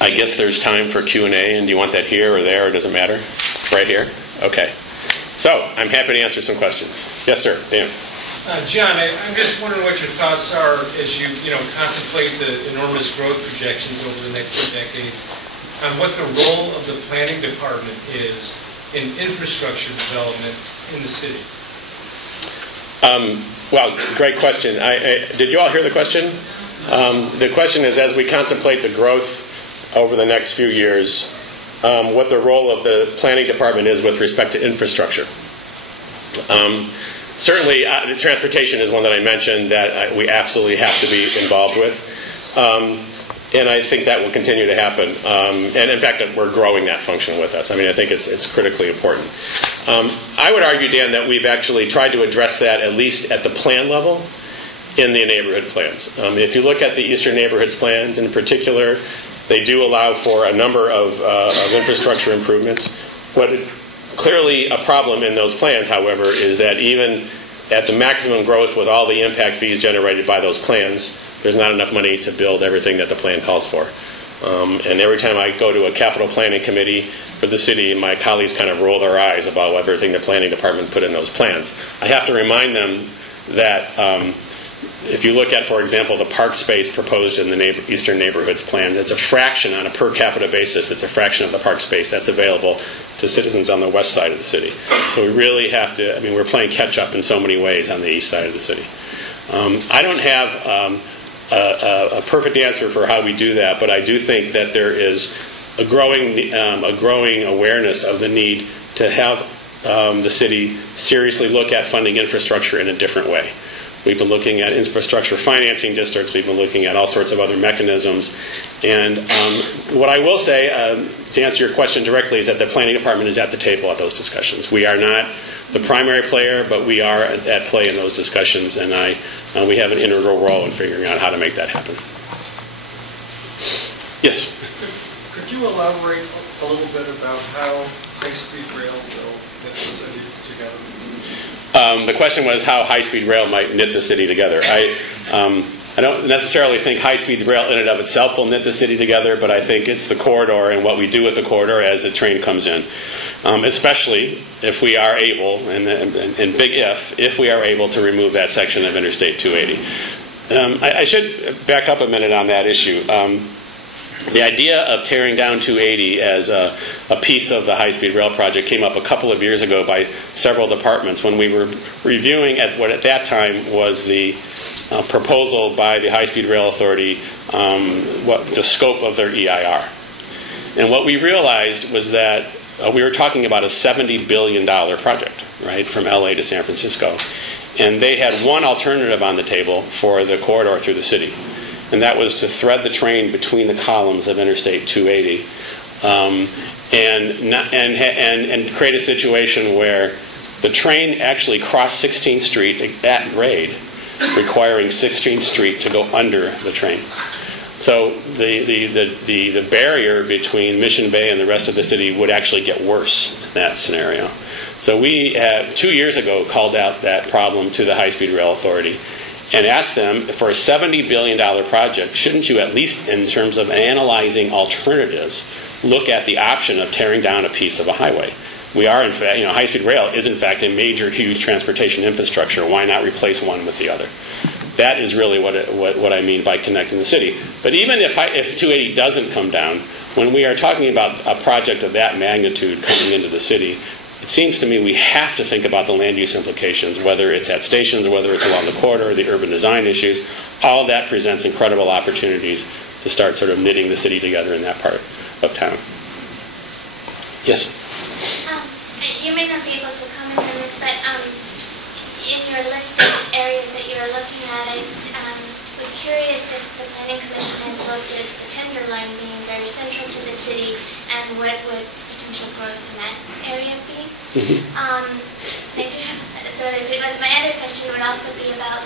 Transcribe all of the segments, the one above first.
I guess there's time for Q&A, and do you want that here or there, or does it matter? Right here? Okay. So, I'm happy to answer some questions. Yes, sir. Dan. John, I'm just wondering what your thoughts are as you contemplate the enormous growth projections over the next 2 decades on what the role of the planning department is in infrastructure development in the city. Well, great question. Did you all hear the question? The question is, as we contemplate the growth over the next few years, what the role of the planning department is with respect to infrastructure. Certainly, transportation is one that I mentioned that we absolutely have to be involved with. And I think that will continue to happen. And in fact, we're growing that function with us. I mean, I think it's critically important. I would argue, Dan, that we've actually tried to address that at least at the plan level in the neighborhood plans. If you look at the Eastern Neighborhoods plans in particular, they do allow for a number of infrastructure improvements. What is clearly a problem in those plans, however, is that even at the maximum growth with all the impact fees generated by those plans, there's not enough money to build everything that the plan calls for. And every time I go to a capital planning committee for the city, my colleagues kind of roll their eyes about everything the planning department put in those plans. I have to remind them that if you look at, for example, the park space proposed in the Eastern Neighborhoods plan, it's a fraction on a per capita basis. It's a fraction of the park space that's available to citizens on the west side of the city. So we really have to, I mean, we're playing catch up in so many ways on the east side of the city. I don't have a perfect answer for how we do that, but I do think that there is a growing awareness of the need to have the city seriously look at funding infrastructure in a different way. We've been looking at infrastructure financing districts. We've been looking at all sorts of other mechanisms. And what I will say, to answer your question directly, is that the planning department is at the table at those discussions. We are not the primary player, but we are at play in those discussions, and we have an integral role in figuring out how to make that happen. Yes? Could you elaborate a little bit about how high-speed rail will knit the city together? The question was how high-speed rail might knit the city together. I don't necessarily think high-speed rail in and of itself will knit the city together, but I think it's the corridor and what we do with the corridor as the train comes in. Especially if we are able, and big if we are able to remove that section of Interstate 280. I should back up a minute on that issue. The idea of tearing down 280 as a piece of the high-speed rail project came up a couple of years ago by several departments when we were reviewing at what at that time was the proposal by the High-Speed Rail Authority, the scope of their EIR. And what we realized was that we were talking about a $70 billion project, right, from LA to San Francisco. And they had one alternative on the table for the corridor through the city. And that was to thread the train between the columns of Interstate 280 and create a situation where the train actually crossed 16th Street at grade, requiring 16th Street to go under the train. So the barrier between Mission Bay and the rest of the city would actually get worse in that scenario. So we 2 years ago called out that problem to the High-Speed Rail Authority and asked them, for a $70 billion project, shouldn't you, at least in terms of analyzing alternatives, look at the option of tearing down a piece of a highway? We are, in fact, high-speed rail is, in fact, a major, huge transportation infrastructure. Why not replace one with the other? That is really what I mean by connecting the city. But even if 280 doesn't come down, when we are talking about a project of that magnitude coming into the city, it seems to me we have to think about the land use implications, whether it's at stations, whether it's along the corridor, the urban design issues. All of that presents incredible opportunities to start sort of knitting the city together in that part of town. Yes? You may not be able to comment on this, but in your list of areas that you're looking at, I was curious if the Planning Commission has looked at the Tenderloin being very central to the city, and what would potential growth in that area be? Mm-hmm. My other question would also be about,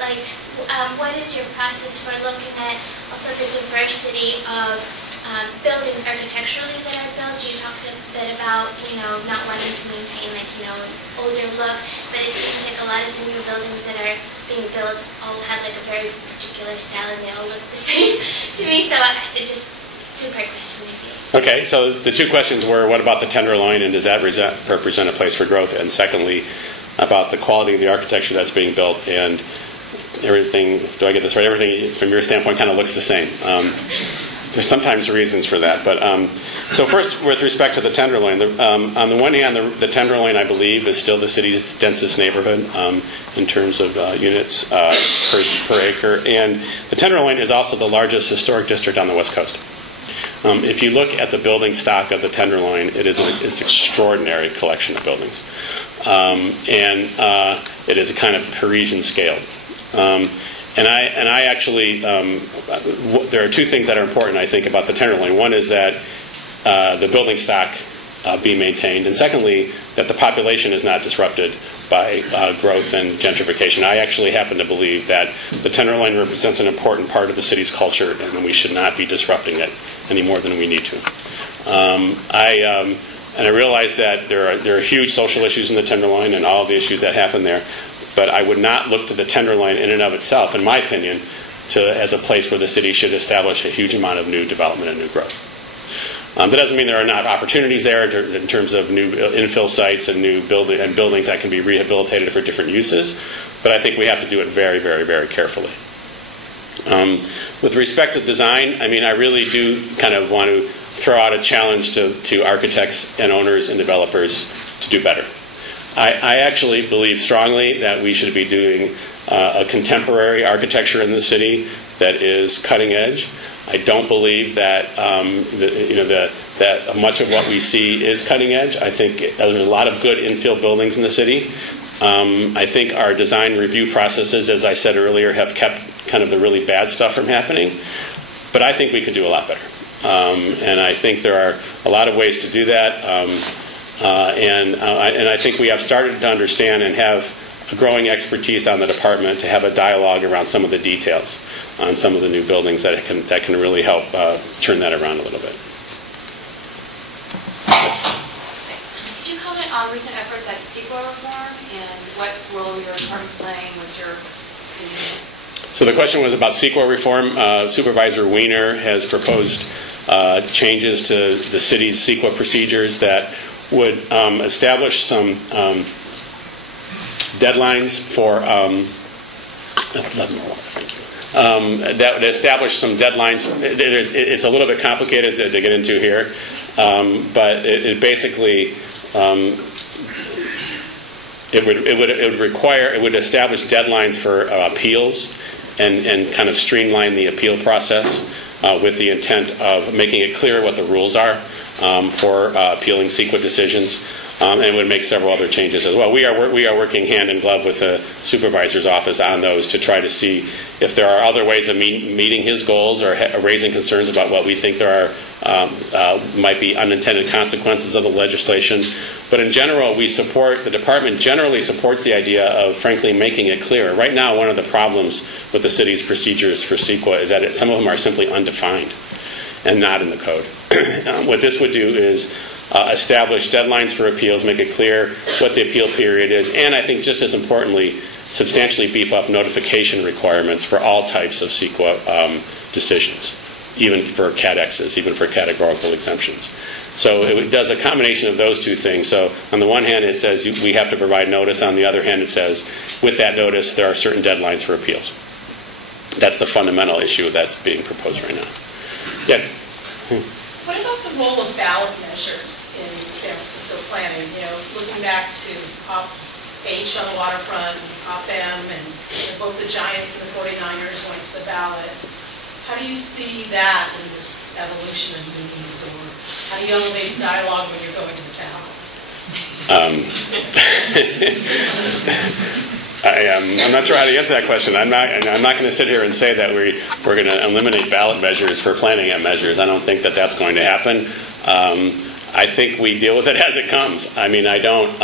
what is your process for looking at also the diversity of buildings architecturally that are built? You talked a bit about, not wanting to maintain an older look, but it seems like a lot of the new buildings that are being built all have a very particular style and they all look the same to me. So two-part question with you. Okay, so the two questions were, what about the Tenderloin, and does that represent a place for growth? And secondly, about the quality of the architecture that's being built, and everything, do I get this right? Everything from your standpoint kind of looks the same. There's sometimes reasons for that. But so first, with respect to the Tenderloin, on the one hand, the Tenderloin, I believe, is still the city's densest neighborhood in terms of units per acre. And the Tenderloin is also the largest historic district on the West Coast. If you look at the building stock of the Tenderloin, it's an extraordinary collection of buildings. And it is a kind of Parisian scale. And I actually, there are two things that are important, I think, about the Tenderloin. One is that the building stock be maintained, and secondly, that the population is not disrupted by growth and gentrification. I actually happen to believe that the Tenderloin represents an important part of the city's culture, and we should not be disrupting it any more than we need to. And I realize that there are huge social issues in the Tenderloin and all of the issues that happen there. But I would not look to the Tenderloin in and of itself, in my opinion, as a place where the city should establish a huge amount of new development and new growth. That doesn't mean there are not opportunities there in terms of new infill sites and new buildings that can be rehabilitated for different uses. But I think we have to do it very, very, very carefully. With respect to design, I mean, I really do kind of want to throw out a challenge to architects and owners and developers to do better. I actually believe strongly that we should be doing a contemporary architecture in the city that is cutting edge. I don't believe that that much of what we see is cutting edge. I think there's a lot of good infill buildings in the city. I think our design review processes, as I said earlier, have kept kind of the really bad stuff from happening. But I think we could do a lot better. And I think there are a lot of ways to do that. And I think we have started to understand and have a growing expertise on the department to have a dialogue around some of the details on some of the new buildings that can really help turn that around a little bit. Yes. Could you comment on recent efforts at CEQA reform and what role your department's playing? What's your opinion? So the question was about CEQA reform. Supervisor Weiner has proposed changes to the city's CEQA procedures that would establish some deadlines for that would establish some deadlines. It's a little bit complicated to get into here, but it basically it would establish deadlines for appeals and kind of streamline the appeal process with the intent of making it clear what the rules are for appealing CEQA decisions, and it would make several other changes as well. We are working hand in glove with the supervisor's office on those to try to see if there are other ways of meeting his goals or raising concerns about what we think there are might be unintended consequences of the legislation. But in general, the department generally supports the idea of, frankly, making it clearer. Right now, one of the problems with the city's procedures for CEQA is that some of them are simply undefined and not in the code. What this would do is establish deadlines for appeals, make it clear what the appeal period is, and I think just as importantly, substantially beef up notification requirements for all types of CEQA decisions, even for CAT-Xs, even for categorical exemptions. So it does a combination of those two things. So on the one hand, it says we have to provide notice. On the other hand, it says with that notice, there are certain deadlines for appeals. That's the fundamental issue that's being proposed right now. Yeah. What about the role of ballot measures in San Francisco planning? You know, looking back to Prop H on the waterfront, Prop M, and both the Giants and the 49ers went to the ballot. How do you see that in this evolution of Meanies, or how do you elevate dialogue when you're going to the town? I'm not sure how to answer that question. I'm not going to sit here and say that we're going to eliminate ballot measures for planning at measures. I don't think that that's going to happen. I think we deal with it as it comes. I mean, I don't.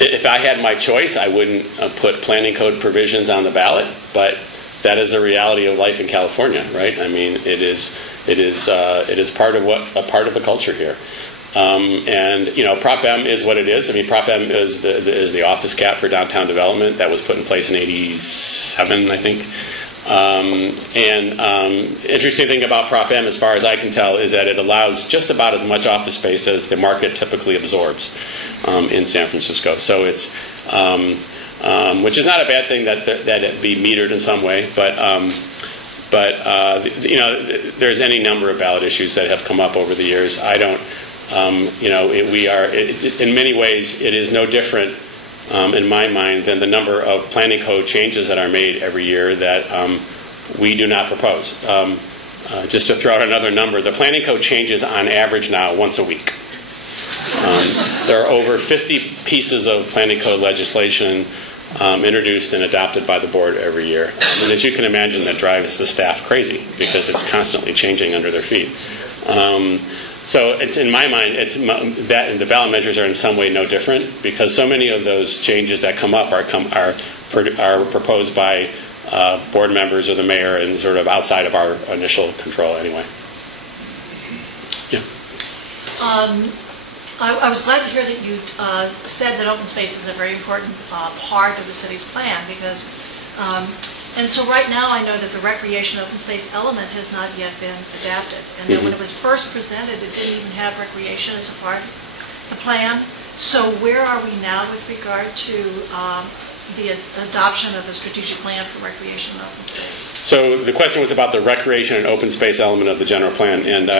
If I had my choice, I wouldn't put planning code provisions on the ballot, but that is a reality of life in California, right? I mean, it is part of the culture here. And you know, Prop M is what it is. I mean, Prop M is the office cap for downtown development that was put in place in '87, I think. Interesting thing about Prop M, as far as I can tell, is that it allows just about as much office space as the market typically absorbs in San Francisco. So it's, which is not a bad thing that it be metered in some way, but there's any number of ballot issues that have come up over the years. I don't, in many ways, it is no different in my mind than the number of planning code changes that are made every year that we do not propose. Just to throw out another number, the planning code changes on average now once a week. There are over 50 pieces of planning code legislation introduced and adopted by the board every year. And as you can imagine, that drives the staff crazy because it's constantly changing under their feet. So it's, in my mind, it's that the ballot measures are in some way no different because so many of those changes that come up are proposed by board members or the mayor and sort of outside of our initial control anyway. Yeah. I was glad to hear that you said that open space is a very important part of the city's plan because, and so right now I know that the recreation open space element has not yet been adapted. And then when it was first presented, it didn't even have recreation as a part of the plan. So where are we now with regard to the adoption of a strategic plan for recreation and open space? So the question was about the recreation and open space element of the general plan, and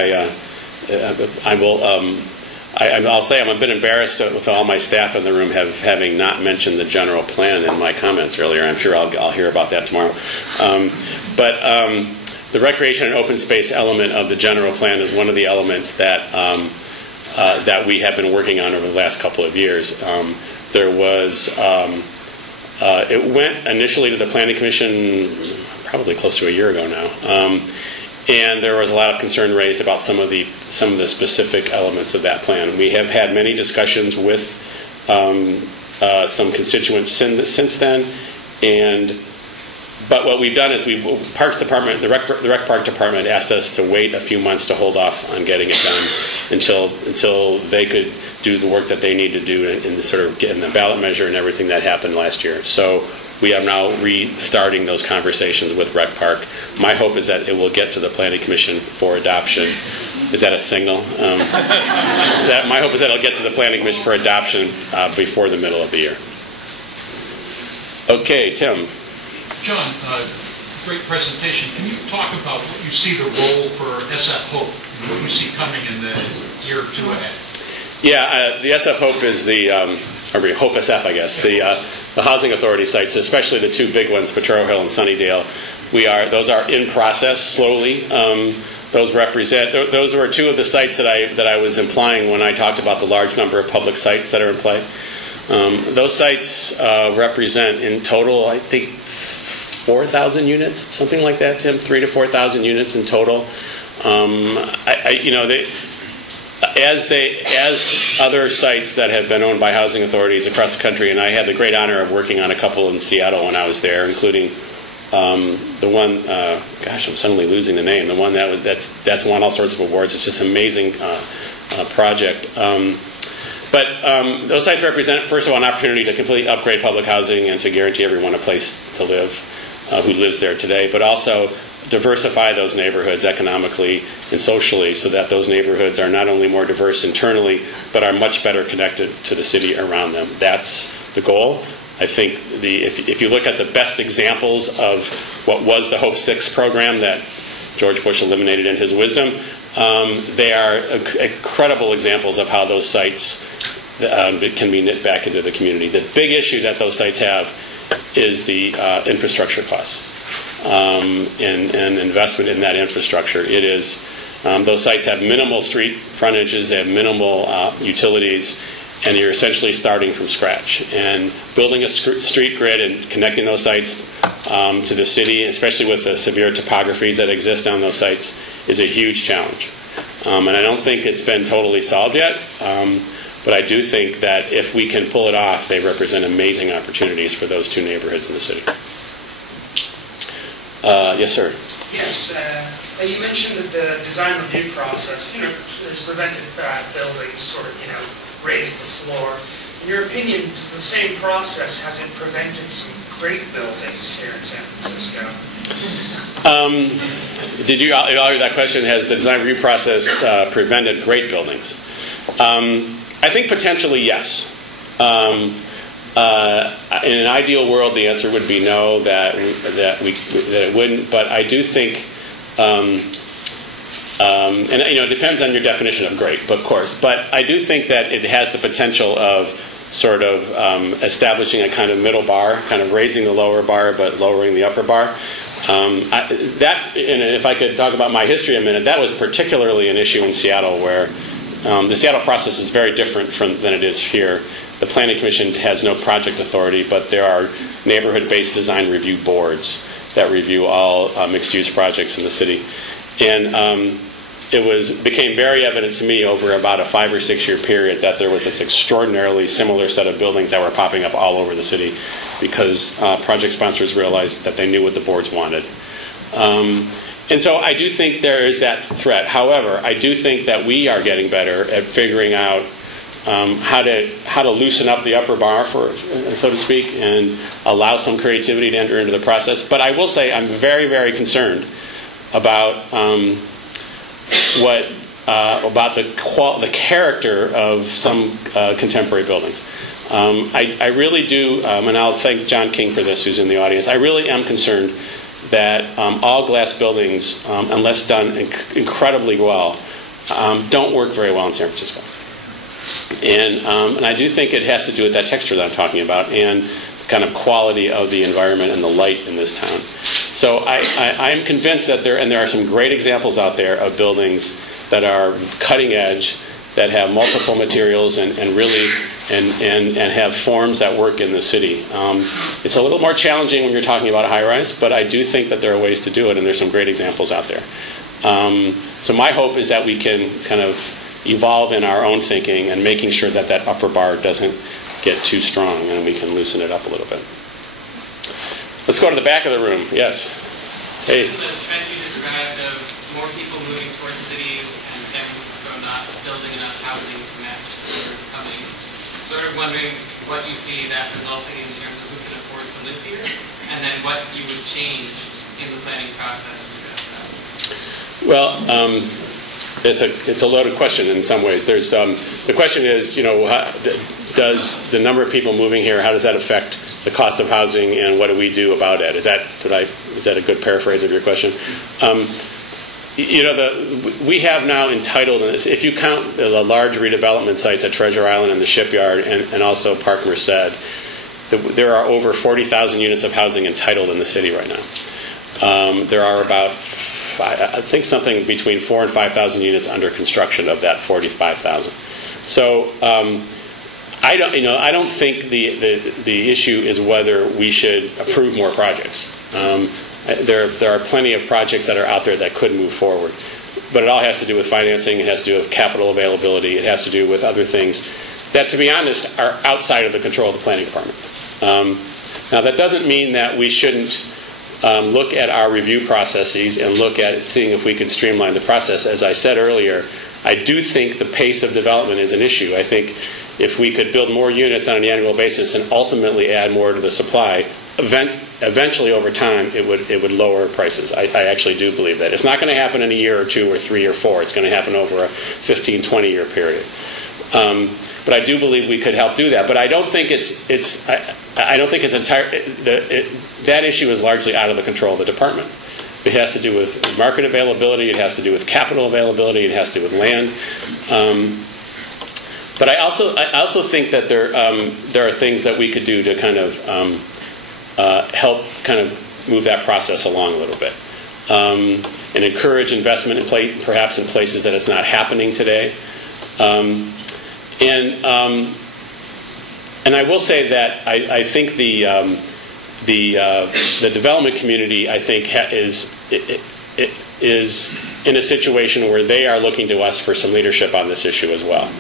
I'll say I'm a bit embarrassed with all my staff in the room having not mentioned the general plan in my comments earlier. I'm sure I'll hear about that tomorrow. But the recreation and open space element of the general plan is one of the elements that that we have been working on over the last couple of years. There was it went initially to the Planning Commission probably close to a year ago now. And there was a lot of concern raised about some of the specific elements of that plan. We have had many discussions with some constituents since then, but what we've done is the Rec Park Department asked us to wait a few months to hold off on getting it done until they could do the work that they need to do in the sort of getting the ballot measure and everything that happened last year. So we are now restarting those conversations with Rec Park. My hope is that it will get to the Planning Commission for adoption. Is that a signal? My hope is that it'll get to the Planning Commission for adoption before the middle of the year. Okay, Tim. John, great presentation. Can you talk about what you see the role for SF Hope and what you see coming in the year or two ahead? Yeah, the SF Hope is the, or Hope SF, I guess, the housing authority sites, especially the two big ones, Potrero Hill and Sunnydale. Those are in process slowly. Those were two of the sites that I was implying when I talked about the large number of public sites that are in play. Those sites represent in total, I think, 4,000 units, something like that, Tim. 3,000 to 4,000 units in total. As other sites that have been owned by housing authorities across the country, and I had the great honor of working on a couple in Seattle when I was there, including the one, gosh, I'm suddenly losing the name. The one that's won all sorts of awards. It's just an amazing project. But those sites represent, first of all, an opportunity to completely upgrade public housing and to guarantee everyone a place to live who lives there today, but also diversify those neighborhoods economically and socially so that those neighborhoods are not only more diverse internally, but are much better connected to the city around them. That's the goal. I think if you look at the best examples of what was the Hope 6 program that George Bush eliminated in his wisdom, they are incredible examples of how those sites can be knit back into the community. The big issue that those sites have is the infrastructure costs and investment in that infrastructure. It is those sites have minimal street frontages, they have minimal utilities, and you're essentially starting from scratch. And building a street grid and connecting those sites to the city, especially with the severe topographies that exist on those sites, is a huge challenge. And I don't think it's been totally solved yet. But I do think that if we can pull it off, they represent amazing opportunities for those two neighborhoods in the city. Yes, sir. Yes. You mentioned that the design review process, has prevented bad buildings sort of, raise the floor. In your opinion, does the same process, has it prevented some great buildings here in San Francisco? Did you earlier that question? Has the design review process prevented great buildings? I think potentially yes. In an ideal world, the answer would be no, that it wouldn't. But I do think, and it depends on your definition of great, of course. But I do think that it has the potential of sort of establishing a kind of middle bar, kind of raising the lower bar but lowering the upper bar. And if I could talk about my history a minute, that was particularly an issue in Seattle, where the Seattle process is very different than it is here. The Planning Commission has no project authority, but there are neighborhood-based design review boards that review all mixed-use projects in the city. And it became very evident to me over about a 5 or 6 year period that there was this extraordinarily similar set of buildings that were popping up all over the city because project sponsors realized that they knew what the boards wanted. And so I do think there is that threat. However, I do think that we are getting better at figuring out how to loosen up the upper bar, so to speak, and allow some creativity to enter into the process. But I will say I'm very, very concerned about the character of some contemporary buildings. I really do, and I'll thank John King for this, who's in the audience. I really am concerned that all glass buildings, unless done incredibly well, don't work very well in San Francisco. And I do think it has to do with that texture that I'm talking about and the kind of quality of the environment and the light in this town. So I am convinced that there are some great examples out there of buildings that are cutting edge, that have multiple materials and really have forms that work in the city. It's a little more challenging when you're talking about a high-rise, but I do think that there are ways to do it, and there's some great examples out there. So my hope is that we can kind of evolve in our own thinking and making sure that that upper bar doesn't get too strong and we can loosen it up a little bit. Let's go to the back of the room. Yes. Hey. The trend you described of more people moving towards cities and San Francisco not building enough housing to match where they're coming, sort of wondering what you see that resulting in terms of who can afford to live here, and then what you would change in the planning process to address that. Well, it's a loaded question in some ways. There's the question is, does the number of people moving here, how does that affect the cost of housing, and what do we do about it? Is that a good paraphrase of your question? We have now entitled, if you count the large redevelopment sites at Treasure Island and the Shipyard and also Park Merced, there are over 40,000 units of housing entitled in the city right now. There are about, I think, something between 4,000 and 5,000 units under construction of that 45,000. So I don't think the issue is whether we should approve more projects. There are plenty of projects that are out there that could move forward, but it all has to do with financing. It has to do with capital availability. It has to do with other things that, to be honest, are outside of the control of the planning department. Now, that doesn't mean that we shouldn't look at our review processes and look at seeing if we can streamline the process. As I said earlier, I do think the pace of development is an issue. I think if we could build more units on an annual basis and ultimately add more to the supply, eventually over time it would lower prices. I actually do believe that. It's not going to happen in a year or 2 or 3 or 4. It's going to happen over a 15, 20-year period. But I do believe we could help do that. But I don't think I don't think it's that issue is largely out of the control of the department. It has to do with market availability. It has to do with capital availability. It has to do with land. But I also think that there are things that we could do to kind of help kind of move that process along a little bit, and encourage investment perhaps in places that it's not happening today. And I will say that I think the development community, I think, is in a situation where they are looking to us for some leadership on this issue as well.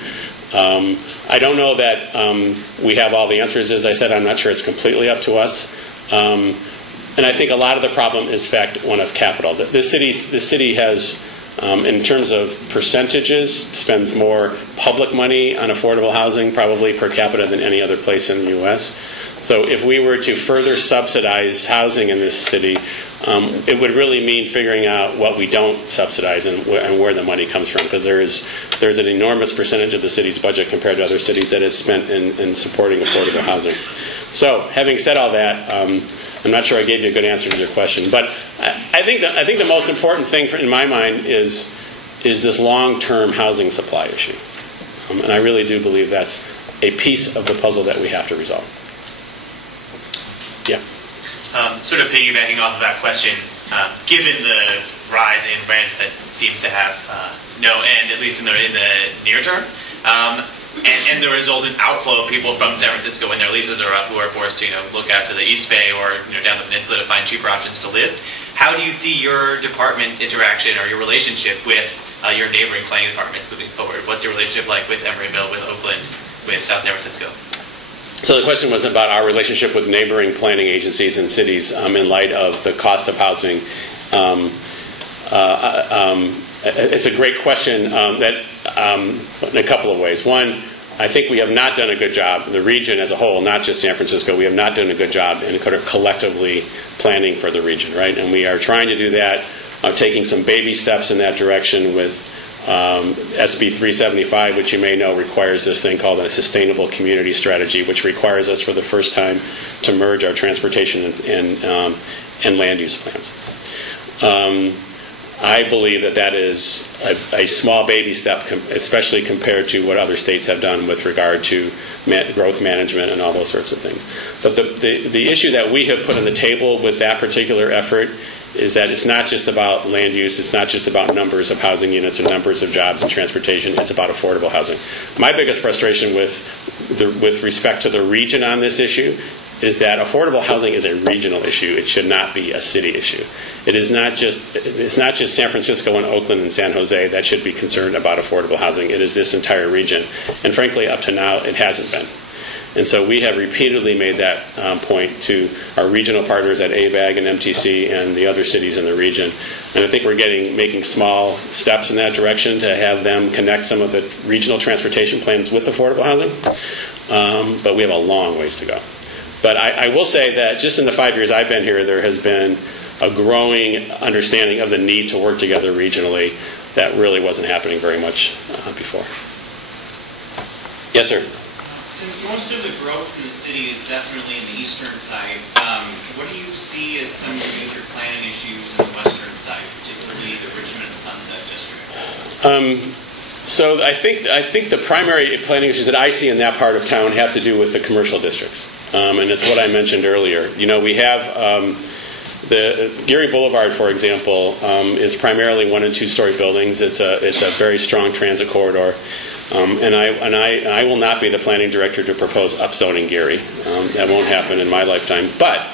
I don't know that we have all the answers. As I said, I'm not sure it's completely up to us. And I think a lot of the problem is, in fact, one of capital. The city has, in terms of percentages, spends more public money on affordable housing probably per capita than any other place in the U.S. So if we were to further subsidize housing in this city, it would really mean figuring out what we don't subsidize and where the money comes from, because there's an enormous percentage of the city's budget compared to other cities that is spent in supporting affordable housing. So, having said all that, I'm not sure I gave you a good answer to your question, but I think the most important thing in my mind is this long-term housing supply issue, and I really do believe that's a piece of the puzzle that we have to resolve. Yeah. Sort of piggybacking off of that question, given the rise in rents that seems to have no end, at least in the near term, and the resultant outflow of people from San Francisco when their leases are up, who are forced to look out to the East Bay or down the peninsula to find cheaper options to live, how do you see your department's interaction or your relationship with your neighboring planning departments moving forward? What's your relationship like with Emeryville, with Oakland, with South San Francisco? So the question was about our relationship with neighboring planning agencies and cities in light of the cost of housing. It's a great question in a couple of ways. One, I think we have not done a good job, the region as a whole, not just San Francisco, we have not done a good job in kind of collectively planning for the region, right? And we are trying to do that, taking some baby steps in that direction with SB 375, which you may know requires this thing called a sustainable community strategy, which requires us for the first time to merge our transportation and land use plans. I believe that is a small baby step, especially compared to what other states have done with regard to growth management and all those sorts of things. But the issue that we have put on the table with that particular effort is that it's not just about land use, it's not just about numbers of housing units and numbers of jobs and transportation, it's about affordable housing. My biggest frustration with respect to the region on this issue is that affordable housing is a regional issue. It should not be a city issue. It's not just San Francisco and Oakland and San Jose that should be concerned about affordable housing. It is this entire region. And frankly, up to now, it hasn't been. And so we have repeatedly made that point to our regional partners at ABAG and MTC and the other cities in the region. And I think we're making small steps in that direction to have them connect some of the regional transportation plans with affordable housing. But we have a long ways to go. But I will say that just in the 5 years I've been here, there has been a growing understanding of the need to work together regionally that really wasn't happening very much before. Yes, sir. Since most of the growth in the city is definitely in the eastern side, what do you see as some of the major planning issues on the western side, particularly the Richmond and Sunset district? So I think the primary planning issues that I see in that part of town have to do with the commercial districts, and it's what I mentioned earlier. We have the Geary Boulevard, for example, is primarily 1- and 2-story buildings. It's a very strong transit corridor. And I will not be the planning director to propose upzoning Geary. That won't happen in my lifetime. But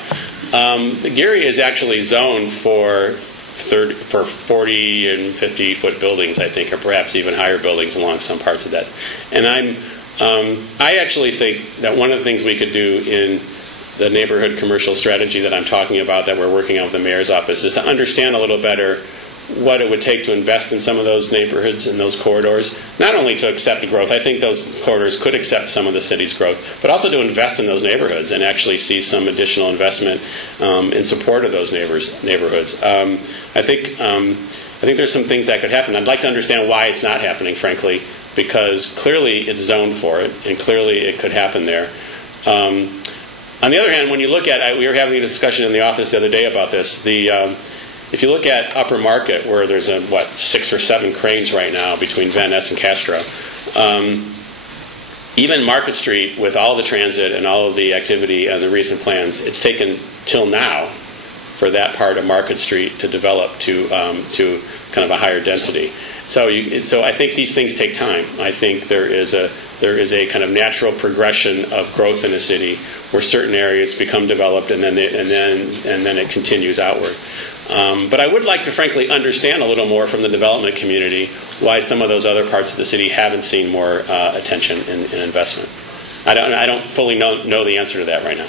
Geary is actually zoned for 40 and 50-foot buildings, I think, or perhaps even higher buildings along some parts of that. And I actually think that one of the things we could do in the neighborhood commercial strategy that I'm talking about, that we're working on with the mayor's office, is to understand a little better what it would take to invest in some of those neighborhoods and those corridors, not only to accept growth, I think those corridors could accept some of the city's growth, but also to invest in those neighborhoods and actually see some additional investment in support of those neighborhoods. I think there's some things that could happen. I'd like to understand why it's not happening, frankly, because clearly it's zoned for it, and clearly it could happen there. On the other hand, when you look at, we were having a discussion in the office the other day about this, if you look at Upper Market, where there's 6 or 7 cranes right now between Van Ness and Castro, even Market Street, with all the transit and all of the activity and the recent plans, it's taken till now for that part of Market Street to develop to kind of a higher density. So I think these things take time. I think there is a kind of natural progression of growth in a city where certain areas become developed and then it continues outward. But I would like to, frankly, understand a little more from the development community why some of those other parts of the city haven't seen more attention and investment. I don't fully know the answer to that right now.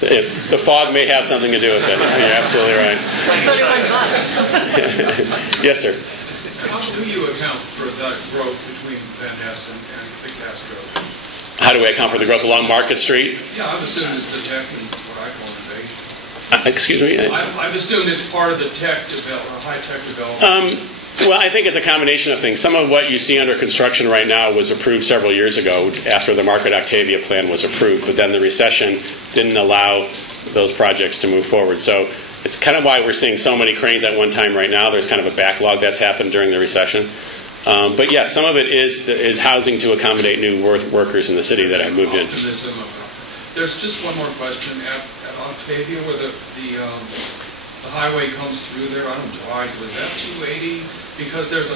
The fog may have something to do with it. You're absolutely right. Yes, sir. How do you account for that growth between Van Ness and the Castro? How do we account for the growth along Market Street? Yeah, I'm assuming it's the deck and what I call invasion. Excuse me? I've assumed it's part of the tech development, or high-tech development. Well, I think it's a combination of things. Some of what you see under construction right now was approved several years ago after the Market Octavia plan was approved, but then the recession didn't allow those projects to move forward. So it's kind of why we're seeing so many cranes at one time right now. There's kind of a backlog that's happened during the recession. But yes, some of it is housing to accommodate new workers in the city that have moved in. There's just one more question. At Octavia, where the highway comes through there, I don't know why, was that 280? Because there's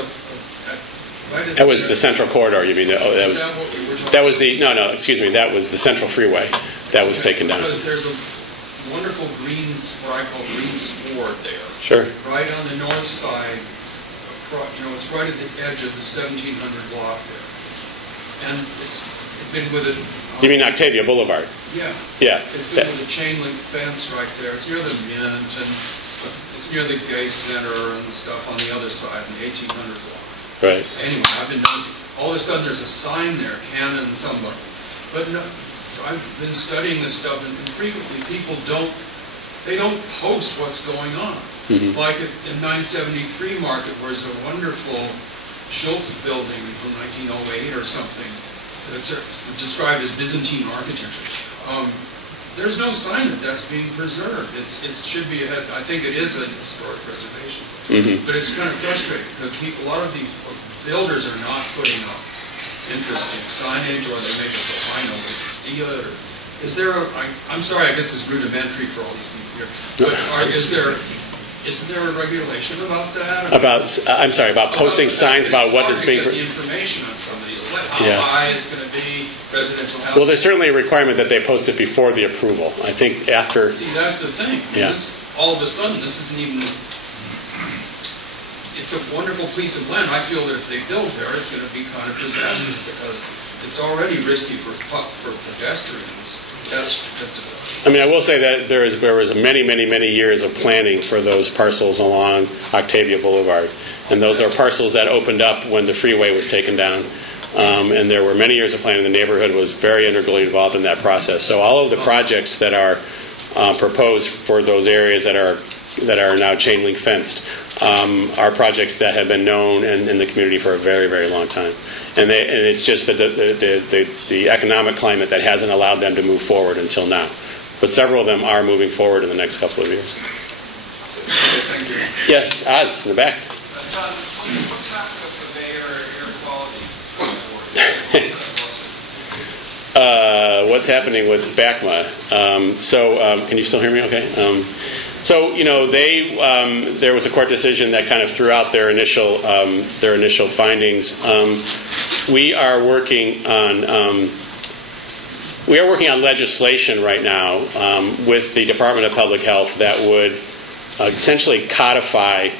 that was the central corridor, you mean? That was the central freeway that was taken down. Because there's a wonderful what I call green sward there. Sure. Right on the north side, it's right at the edge of the 1700 block there. And it's been with it. You mean Octavia Boulevard? Yeah. Yeah. It's been with a chain link fence right there. It's near the Mint, and it's near the Gay Center and stuff on the other side, in the 1800 block. Right. Anyway, I've been noticing, all of a sudden there's a sign there, Canon somebody. But no, I've been studying this stuff, and frequently people don't post what's going on. Mm-hmm. Like in 973 Market, where there's a wonderful Schultz building from 1908 or something that's described as Byzantine architecture. There's no sign that that's being preserved. It should be ahead. I think it is a historic preservation. Mm-hmm. But it's kind of frustrating because a lot of these builders are not putting up interesting signage, or they make it so I know they can see it. Or is there I'm sorry, I guess it's rudimentary for all these people here. But is there a regulation about that? About posting signs about what is being... It's hard to get the information on some of these, how high it's going to be, residential housing. Well, there's certainly a requirement that they post it before the approval. I think after... See, that's the thing. Yeah. All of a sudden, this isn't even... It's a wonderful piece of land. I feel that if they build there, it's going to be kind of disastrous because it's already risky for pedestrians. I mean, I will say that there was many years of planning for those parcels along Octavia Boulevard. And those are parcels that opened up when the freeway was taken down. And there were many years of planning. The neighborhood was very integrally involved in that process. So all of the projects that are proposed for those areas that are now chain link fenced are projects that have been known in the community for a very long time. And it's just the economic climate that hasn't allowed them to move forward until now. But several of them are moving forward in the next couple of years. Thank you. Yes, Oz, in the back. John, what's happened with the air quality? What's happening with Bakma? Can you still hear me okay? There was a court decision that kind of threw out their initial findings. We are working on legislation right now with the Department of Public Health that would essentially codify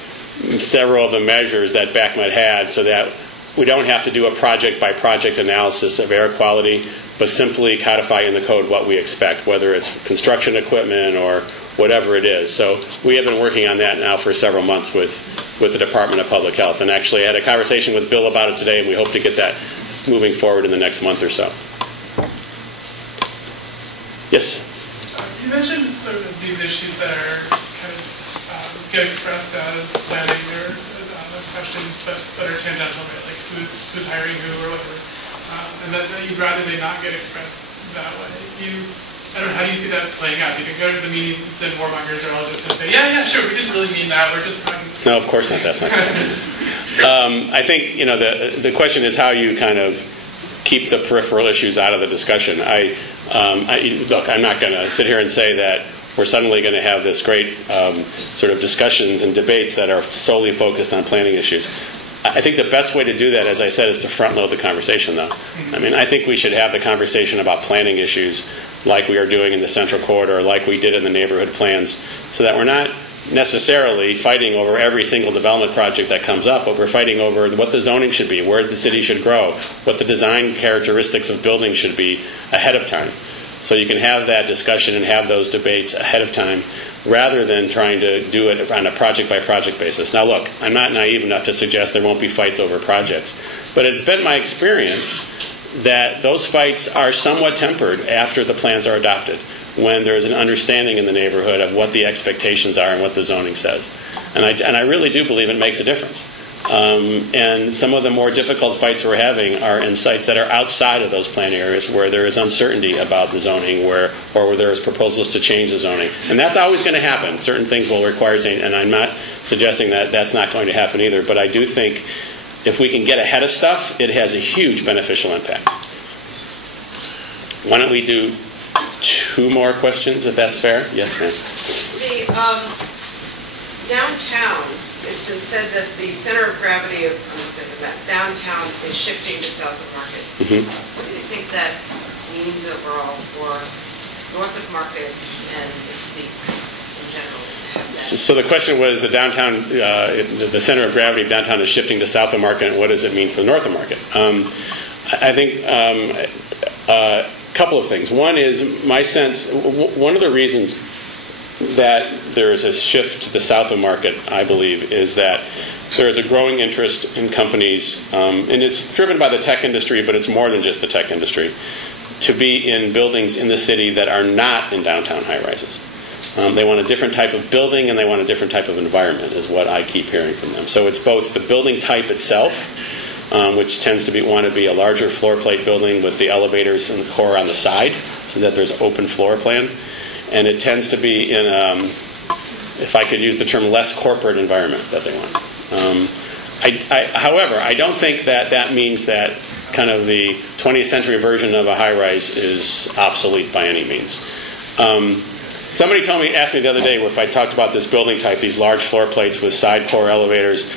several of the measures that Bakma had, so that we don't have to do a project-by-project analysis of air quality, but simply codify in the code what we expect, whether it's construction equipment or whatever it is. So we have been working on that now for several months with the Department of Public Health. And actually I had a conversation with Bill about it today, and we hope to get that moving forward in the next month or so. Yes? You mentioned sort of these issues that are kind of get expressed as planning or questions, but that are tangential, right? Like who's hiring who or whatever. And that you'd rather they not get expressed that way. I don't know, how do you see that playing out? You can go to the meetings and Mongers are all just going to say, yeah, sure, we didn't really mean that, we're just talking. No, of course not, that's not I think, the question is how you kind of keep the peripheral issues out of the discussion. Look, I'm not going to sit here and say that we're suddenly going to have this great sort of discussions and debates that are solely focused on planning issues. I think the best way to do that, as I said, is to front load the conversation, though. I mean, I think we should have the conversation about planning issues like we are doing in the Central Corridor, like we did in the neighborhood plans, so that we're not necessarily fighting over every single development project that comes up, but we're fighting over what the zoning should be, where the city should grow, what the design characteristics of buildings should be ahead of time. So you can have that discussion and have those debates ahead of time, rather than trying to do it on a project-by-project basis. Now look, I'm not naive enough to suggest there won't be fights over projects, but it's been my experience that those fights are somewhat tempered after the plans are adopted. when there's an understanding in the neighborhood of what the expectations are and what the zoning says. And I really do believe it makes a difference. And some of the more difficult fights we're having are in sites that are outside of those plan areas where there is uncertainty about the zoning, or where there is proposals to change the zoning. And that's always going to happen. Certain things will require change, and I'm not suggesting that that's not going to happen either. But I do think if we can get ahead of stuff, it has a huge beneficial impact. Why don't we do 2 more questions, if that's fair? Yes, ma'am. The downtown, it's been said that the center of gravity of downtown is shifting to south of Market. Mm-hmm. What do you think that means overall for north of Market and the city in general? So the question was, the downtown, the center of gravity of downtown is shifting to south of Market, and what does it mean for north of Market? I think a couple of things. One is my sense, one of the reasons that there is a shift to the south of Market, I believe, is that there is a growing interest in companies, and it's driven by the tech industry, but it's more than just the tech industry, to be in buildings in the city that are not in downtown high-rises. They want a different type of building, and they want a different type of environment, is what I keep hearing from them. So it's both the building type itself, which tends to want to be a larger floor plate building with the elevators and the core on the side, so that there's open floor plan. And it tends to be in, if I could use the term, less corporate environment that they want. However, I don't think that means that kind of the 20th century version of a high-rise is obsolete by any means. Somebody asked me the other day if I talked about this building type, these large floor plates with side core elevators,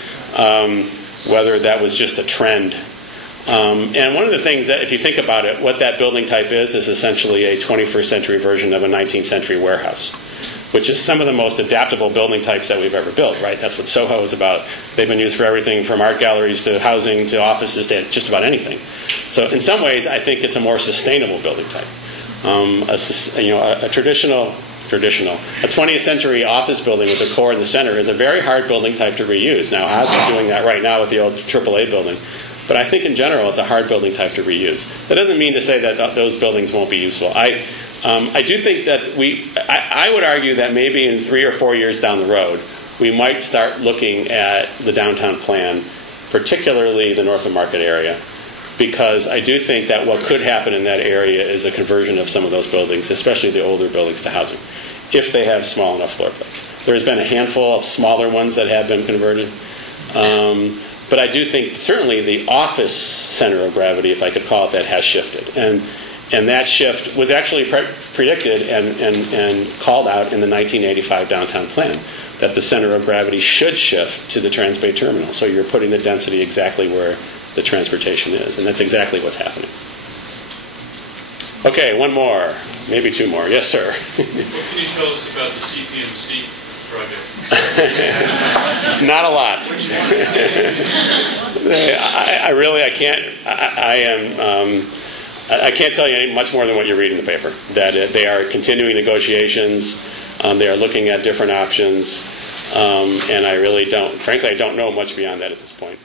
whether that was just a trend. And one of the things that, if you think about it, what that building type is essentially a 21st century version of a 19th century warehouse, which is some of the most adaptable building types that we've ever built, right? That's what Soho is about. They've been used for everything from art galleries to housing to offices to just about anything. So in some ways, I think it's a more sustainable building type. A traditional, a 20th century office building with a core in the center is a very hard building type to reuse. Now, Haas is doing that right now with the old AAA building. But I think in general it's a hard building type to reuse. That doesn't mean to say that those buildings won't be useful. I do think that I would argue that maybe in 3 or 4 years down the road, we might start looking at the downtown plan, particularly the North of Market area, because I do think that what could happen in that area is a conversion of some of those buildings, especially the older buildings, to housing, if they have small enough floor plates. There's been a handful of smaller ones that have been converted. But I do think certainly the office center of gravity, if I could call it that, has shifted. And that shift was actually predicted and called out in the 1985 downtown plan, that the center of gravity should shift to the Transbay Terminal. So you're putting the density exactly where the transportation is. And that's exactly what's happening. Okay, one more. Maybe 2 more. Yes, sir. What can you tell us about the CPMC project? Not a lot. I can't tell you any much more than what you read in the paper. That they are continuing negotiations. They are looking at different options, and I don't know much beyond that at this point.